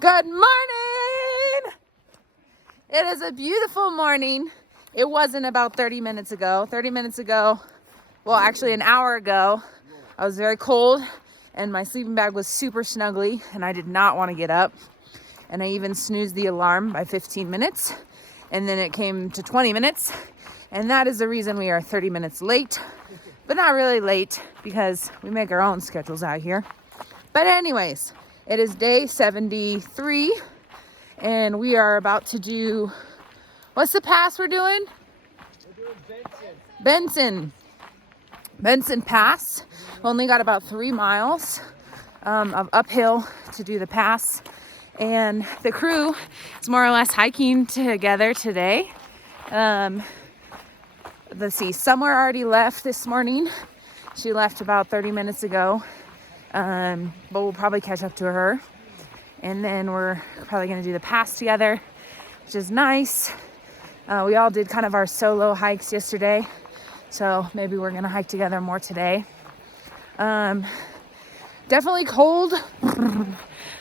Good morning! It is a beautiful morning. It wasn't about 30 minutes ago. 30 minutes ago, well, actually an hour ago, I was very cold and my sleeping bag was super snuggly and I did not want to get up. And I even snoozed the alarm by 15 minutes. And then it came to 20 minutes. And that is the reason we are 30 minutes late. But not really late because we make our own schedules out here. But anyways, it is day 73. And we are about to do, what's the pass we're doing? We're doing Benson Pass. Only got about 3 miles of uphill to do the pass. And the crew is more or less hiking together today. Let's see, Summer already left this morning. She left about 30 minutes ago. But we'll probably catch up to her. And then we're probably going to do the pass together, which is nice. We all did kind of our solo hikes yesterday. So maybe we're going to hike together more today. Definitely cold.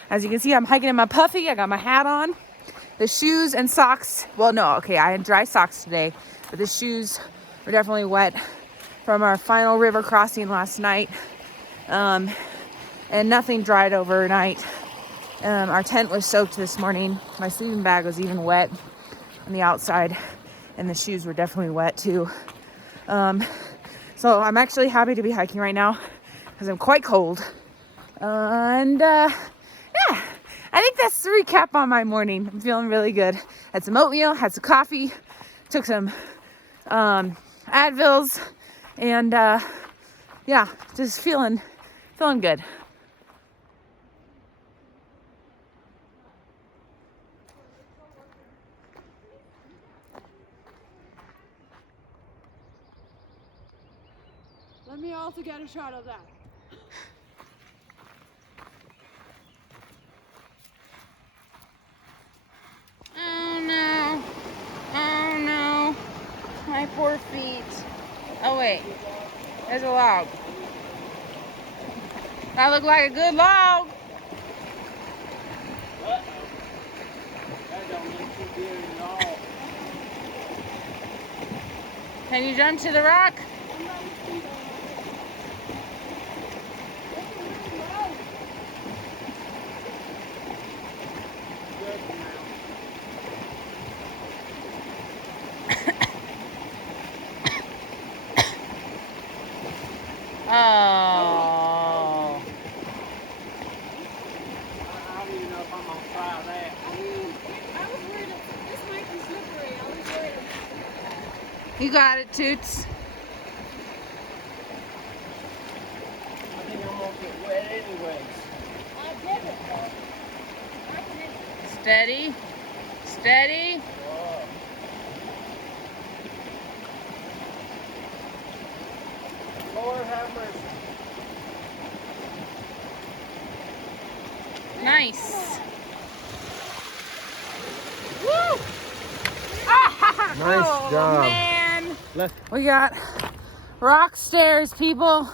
As you can see, I'm hiking in my puffy. I got my hat on. The shoes and socks. Well, no, okay, I had dry socks today. But the shoes were definitely wet from our final river crossing last night. And nothing dried overnight. Our tent was soaked this morning. My sleeping bag was even wet on the outside, and the shoes were definitely wet too. So I'm actually happy to be hiking right now because I'm quite cold. Yeah, I think that's the recap on my morning. I'm feeling really good. Had some oatmeal, had some coffee, took some Advils, and yeah, just feeling good. Let me also get a shot of that. Oh no. Oh no. My poor feet. Oh wait. There's a log. That looked like a good log. That don't look too good at all. Can you jump to the rock? Oh. I don't even know if I'm gonna try that. I mean, I was worried this might be slippery. I was worried about that. You got it, Toots. I think I'm gonna get wet anyways. I did it though. I did it. Steady. Steady. Whoa. Lord have mercy. Nice. Woo! Ah, Nice oh, job. Man. Left. We got rock stairs, people.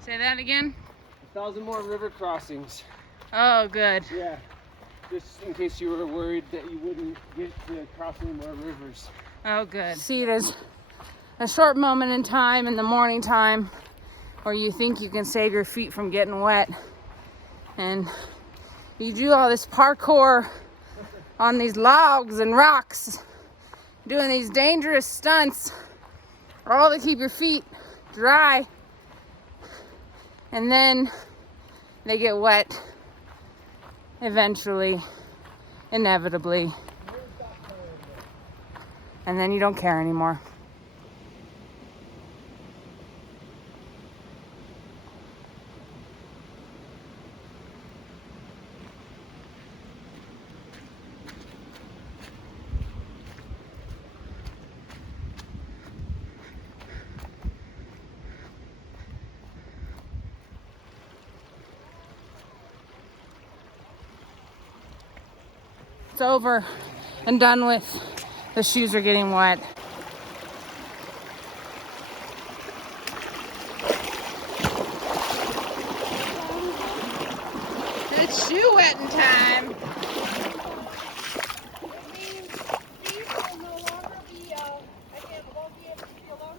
Say that again. 1,000 more river crossings. Oh, good. Yeah. Just in case you were worried that you wouldn't get to cross any more rivers. Oh, good. See, there's a short moment in time in the morning time where you think you can save your feet from getting wet. And you do all this parkour on these logs and rocks, doing these dangerous stunts, all to keep your feet dry. And then they get wet eventually, inevitably. And then you don't care anymore. It's over and done with. The shoes are getting wet. It's shoe wetting time. It means these will no longer be, won't be able to feel them.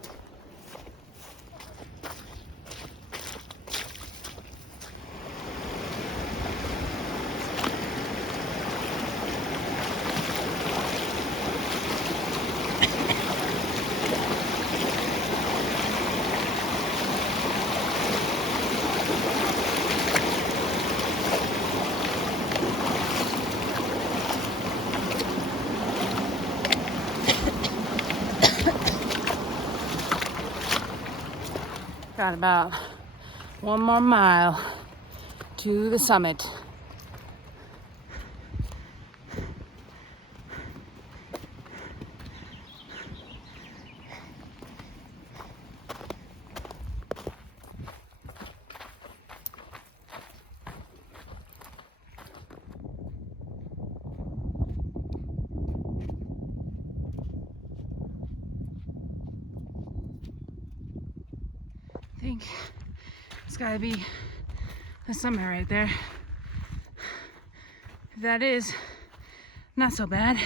Got about 1 more mile to the summit. I think it's gotta be the summit right there. If that is, not so bad.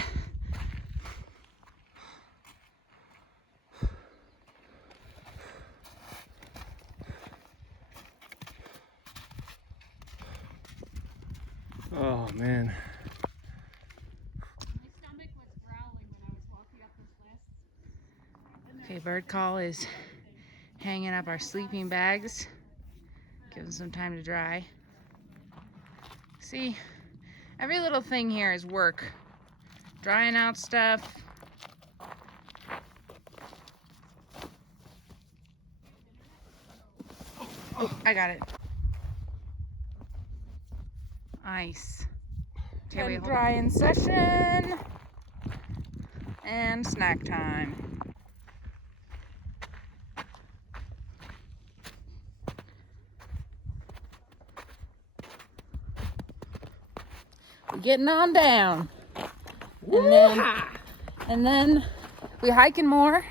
Oh man. My stomach was growling when I was walking up this last. Okay, bird call is hanging up our sleeping bags. Give them some time to dry. See, every little thing here is work. Drying out stuff. Oh, I got it. Ice. Okay, dry in session. And snack time. We're getting on down. And then we're hiking more.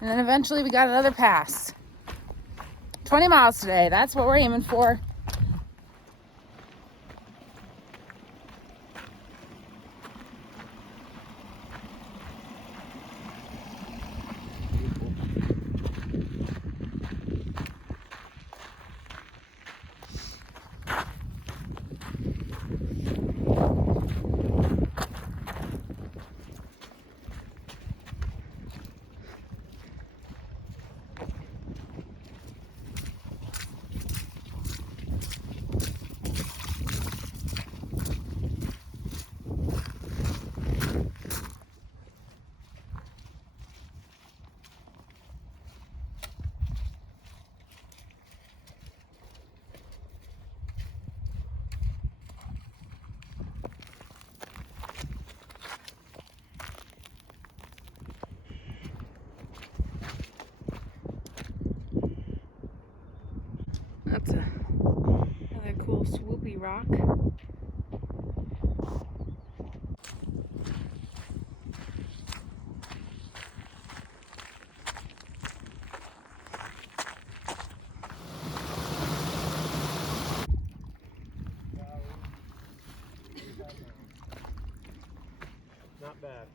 And then eventually we got another pass. 20 miles today. That's what we're aiming for. That's another cool swoopy rock. Not bad.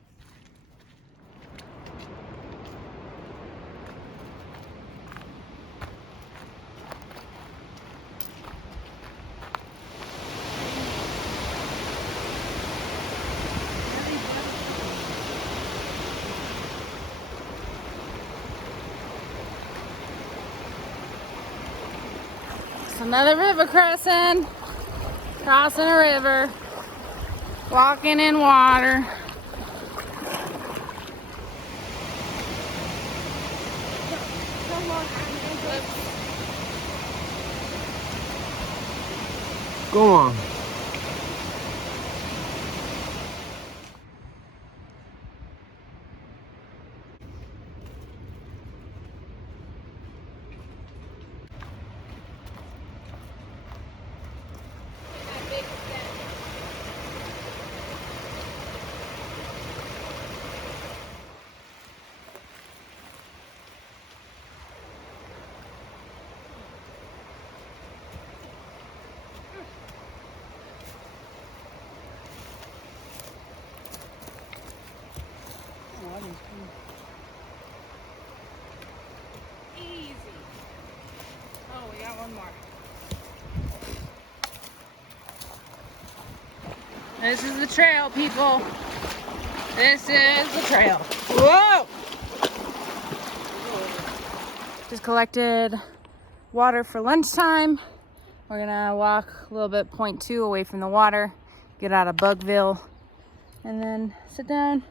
It's another river crossing. Crossing a river. Walking in water. Go on. Easy. Oh, we got one more. This is the trail, people. This is the trail. Whoa! Just collected water for lunchtime. We're gonna walk a little bit, 0.2 away from the water, get out of Bugville, and then sit down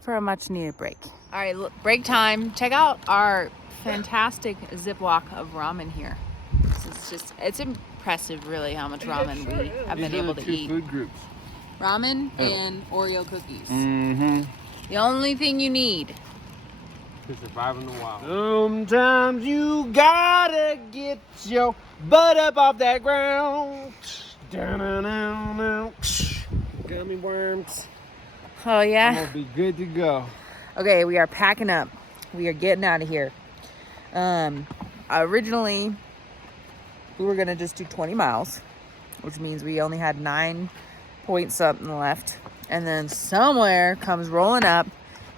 for a much needed break. All right, look, break time. Check out our fantastic zip walk of ramen here. This is just, it's impressive really how much ramen we have been able to eat. Food groups. Ramen and Oreo cookies. Mm-hmm. The only thing you need. To survive in the wild. Sometimes you gotta get your butt up off that ground. Gummy worms. Oh I'm yeah? gonna be good to go. Okay, we are packing up. We are getting out of here. Originally, we were gonna just do 20 miles, which means we only had 9 point something left. And then somewhere comes rolling up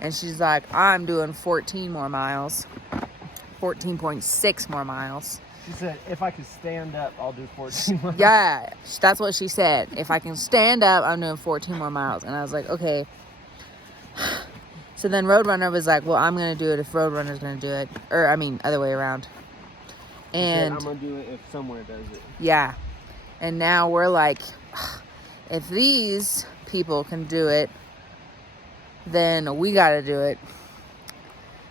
and she's like, I'm doing 14 more miles. 14.6 more miles. She said, if I could stand up, I'll do 14 miles. Yeah, that's what she said. If I can stand up, I'm doing 14 more miles. And I was like, okay. So then Roadrunner was like, well, I'm going to do it if Roadrunner's going to do it. Or, I mean, other way around. And I'm going to do it if somewhere does it. yeah. And now we're like, if these people can do it, then we got to do it.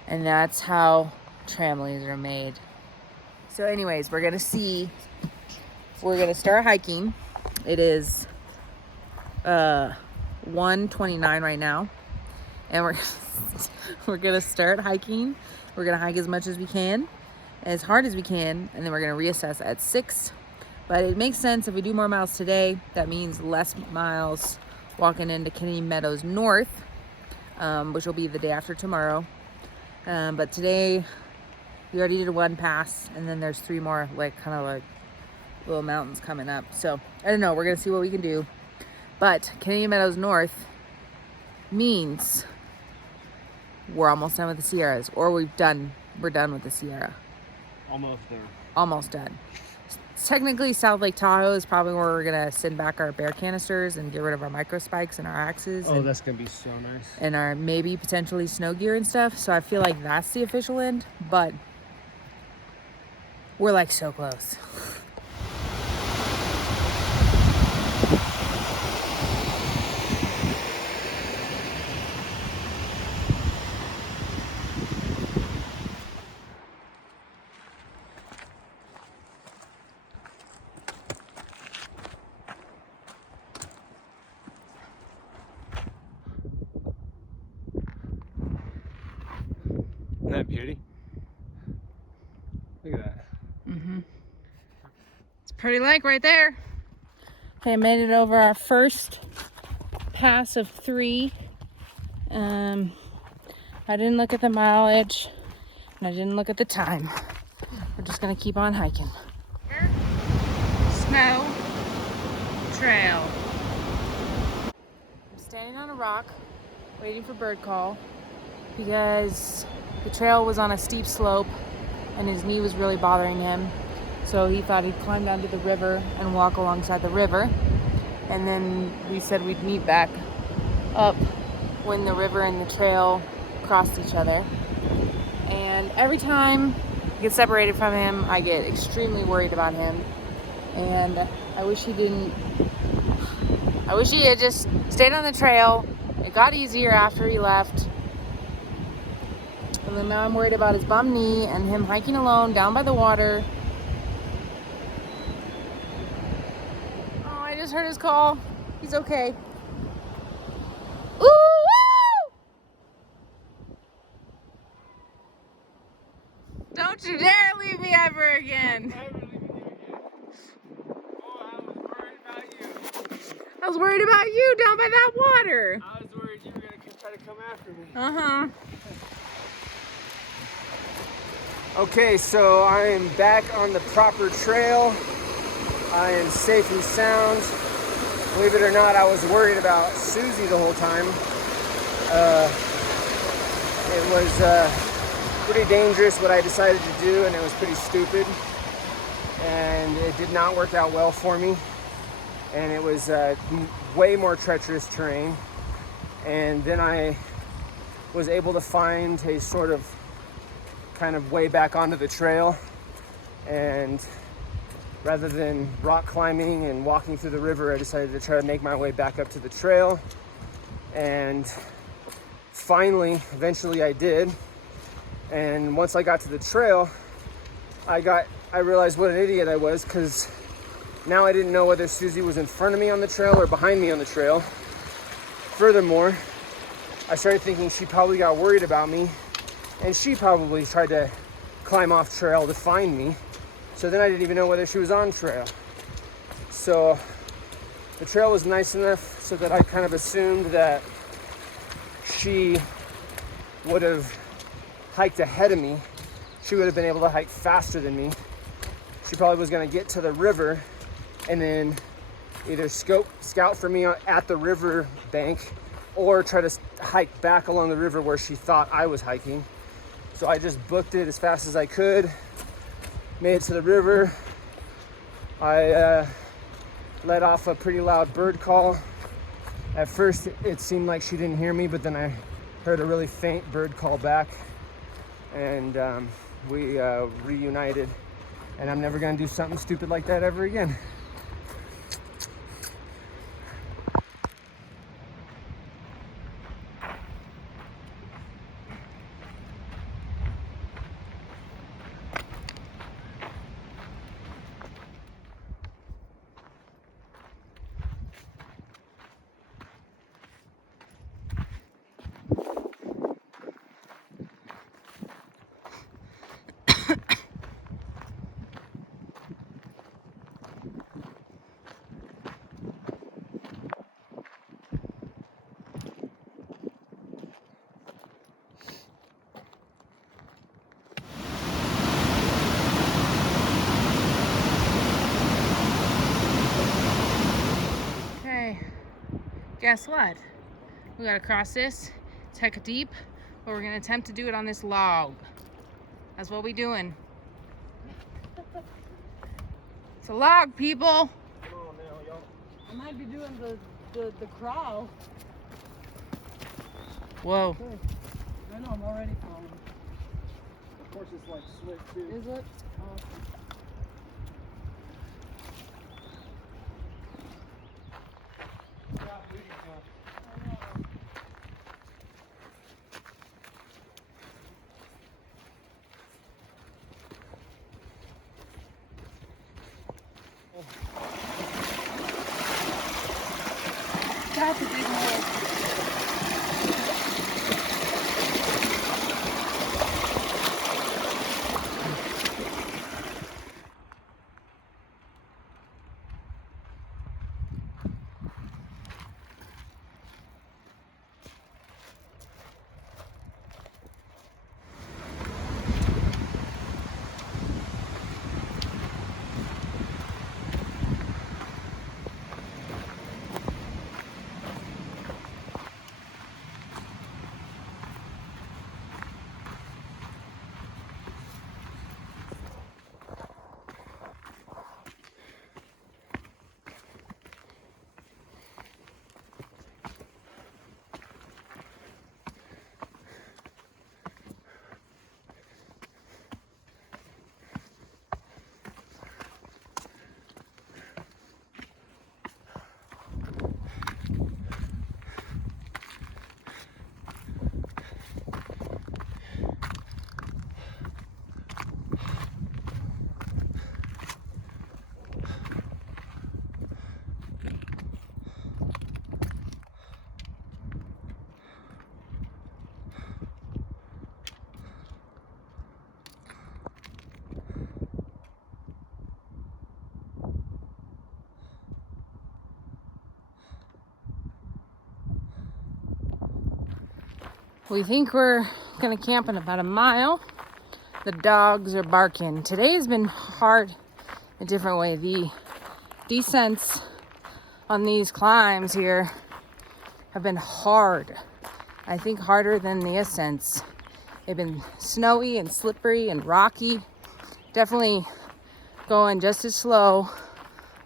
And that's how trampolines are made. So anyways, we're going to start hiking. It is 1:29 right now. And we're going to start hiking. We're going to hike as much as we can, as hard as we can, and then we're going to reassess at 6. But it makes sense if we do more miles today. That means less miles walking into Kennedy Meadows North, which will be the day after tomorrow. But today we already did 1 pass, and then there's 3 more kind of little mountains coming up. So I don't know. We're gonna see what we can do. But Kennedy Meadows North means we're almost done with the Sierras, or we're done with the Sierra. Almost there. Almost done. Technically, South Lake Tahoe is probably where we're gonna send back our bear canisters and get rid of our micro spikes and our axes. Oh, that's gonna be so nice. And our maybe potentially snow gear and stuff. So I feel like that's the official end, but we're like so close. Isn't that beauty? Look at that. Mm-hmm. It's a pretty lake right there. Okay, made it over our first pass of 3. I didn't look at the mileage, and I didn't look at the time. We're just gonna keep on hiking. Snow trail. I'm standing on a rock, waiting for bird call, because the trail was on a steep slope and his knee was really bothering him. So he thought he'd climb down to the river and walk alongside the river. And then we said we'd meet back up when the river and the trail crossed each other. And every time I get separated from him, I get extremely worried about him. And I wish he had just stayed on the trail. It got easier after he left. And then now I'm worried about his bum knee and him hiking alone down by the water. Oh, I just heard his call. He's okay. Ooh, woo! Don't you dare leave me ever again. I was worried about you down by that water. I was worried you were going to try to come after me. Uh-huh. Okay, so I am back on the proper trail. I am safe and sound. Believe it or not, I was worried about Susie the whole time. was pretty dangerous what I decided to do, and it was pretty stupid. And it did not work out well for me. And it was way more treacherous terrain. And then I was able to find a sort of kind of way back onto the trail. And rather than rock climbing and walking through the river, I decided to try to make my way back up to the trail. And finally, eventually I did. And once I got to the trail, I realized what an idiot I was, because now I didn't know whether Susie was in front of me on the trail or behind me on the trail. Furthermore, I started thinking she probably got worried about me, and she probably tried to climb off trail to find me. So then I didn't even know whether she was on trail. So the trail was nice enough so that I kind of assumed that she would have hiked ahead of me. She would have been able to hike faster than me. She probably was going to get to the river and then either scout for me at the river bank or try to hike back along the river where she thought I was hiking. So I just booked it as fast as I could, made it to the river. I let off a pretty loud bird call. At first it seemed like she didn't hear me, but then I heard a really faint bird call back, and we reunited. And I'm never gonna do something stupid like that ever again. Guess what? We gotta cross this, take it deep, but we're gonna attempt to do it on this log. That's what we doing. It's a log, people. Come on now, y'all. I might be doing the crawl. Whoa. Okay. I know, I'm already crawling. Of course it's like slick too. Is it? Oh. That's a big hole. We think we're gonna camp in about a mile. The dogs are barking. Today has been hard a different way. The descents on these climbs here have been hard. I think harder than the ascents. They've been snowy and slippery and rocky. Definitely going just as slow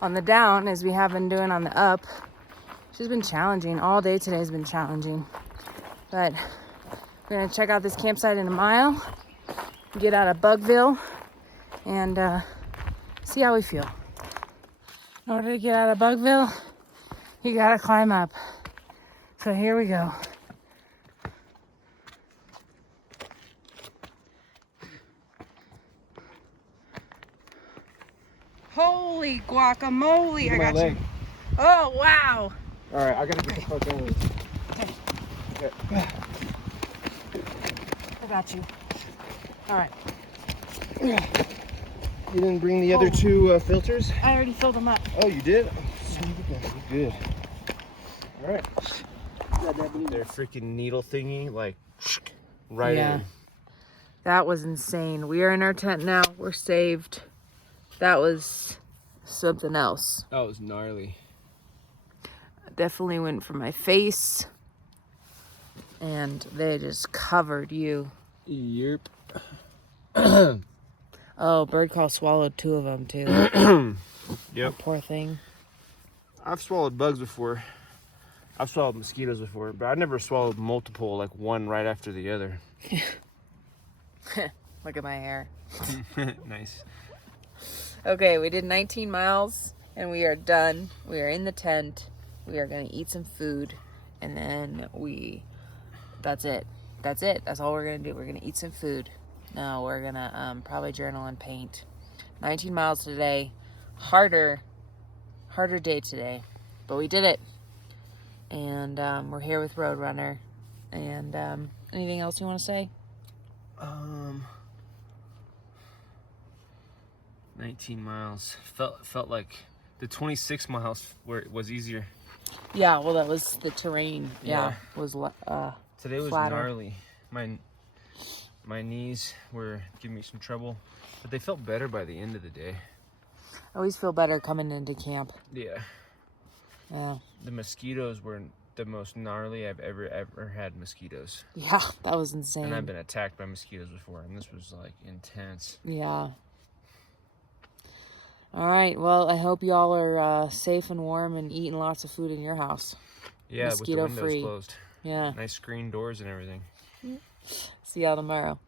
on the down as we have been doing on the up. It's just been challenging. All day today has been challenging. But we're gonna check out this campsite in a mile, get out of Bugville, and see how we feel. In order to get out of Bugville, you gotta climb up. So here we go. Holy guacamole, I got you. Oh, wow. All right, I gotta get the fuck on. Okay. I got you. All right. You didn't bring the other two filters? I already filled them up. Oh, you did? Good. All right. Their freaking needle thingy, like, right in. That was insane. We are in our tent now. We're saved. That was something else. That was gnarly. Definitely went for my face. And they just covered you. Yep. Oh, bird call swallowed 2 of them too. Yep. Poor thing. I've swallowed bugs before. I've swallowed mosquitoes before, but I've never swallowed multiple, like one right after the other. Look at my hair. Nice. Okay, we did 19 miles and we are done. We are in the tent. We are gonna eat some food and then that's it. That's all we're gonna do. We're gonna eat some food. No, we're gonna probably journal and paint. 19 miles today. Harder day today, but we did it. And we're here with Roadrunner. And anything else you want to say? 19 miles. Felt like the 26 miles where it was easier. Yeah, well, that was the terrain. Yeah. Was today was flatter. gnarly. My knees were giving me some trouble, but they felt better by the end of the day. I always feel better coming into camp. Yeah. Yeah. The mosquitoes were the most gnarly I've ever had mosquitoes. Yeah, that was insane. And I've been attacked by mosquitoes before, and this was like intense. Yeah. All right. Well, I hope y'all are safe and warm and eating lots of food in your house. Yeah, with the windows Mosquito-free. closed. Yeah. Nice screen doors and everything. See y'all tomorrow.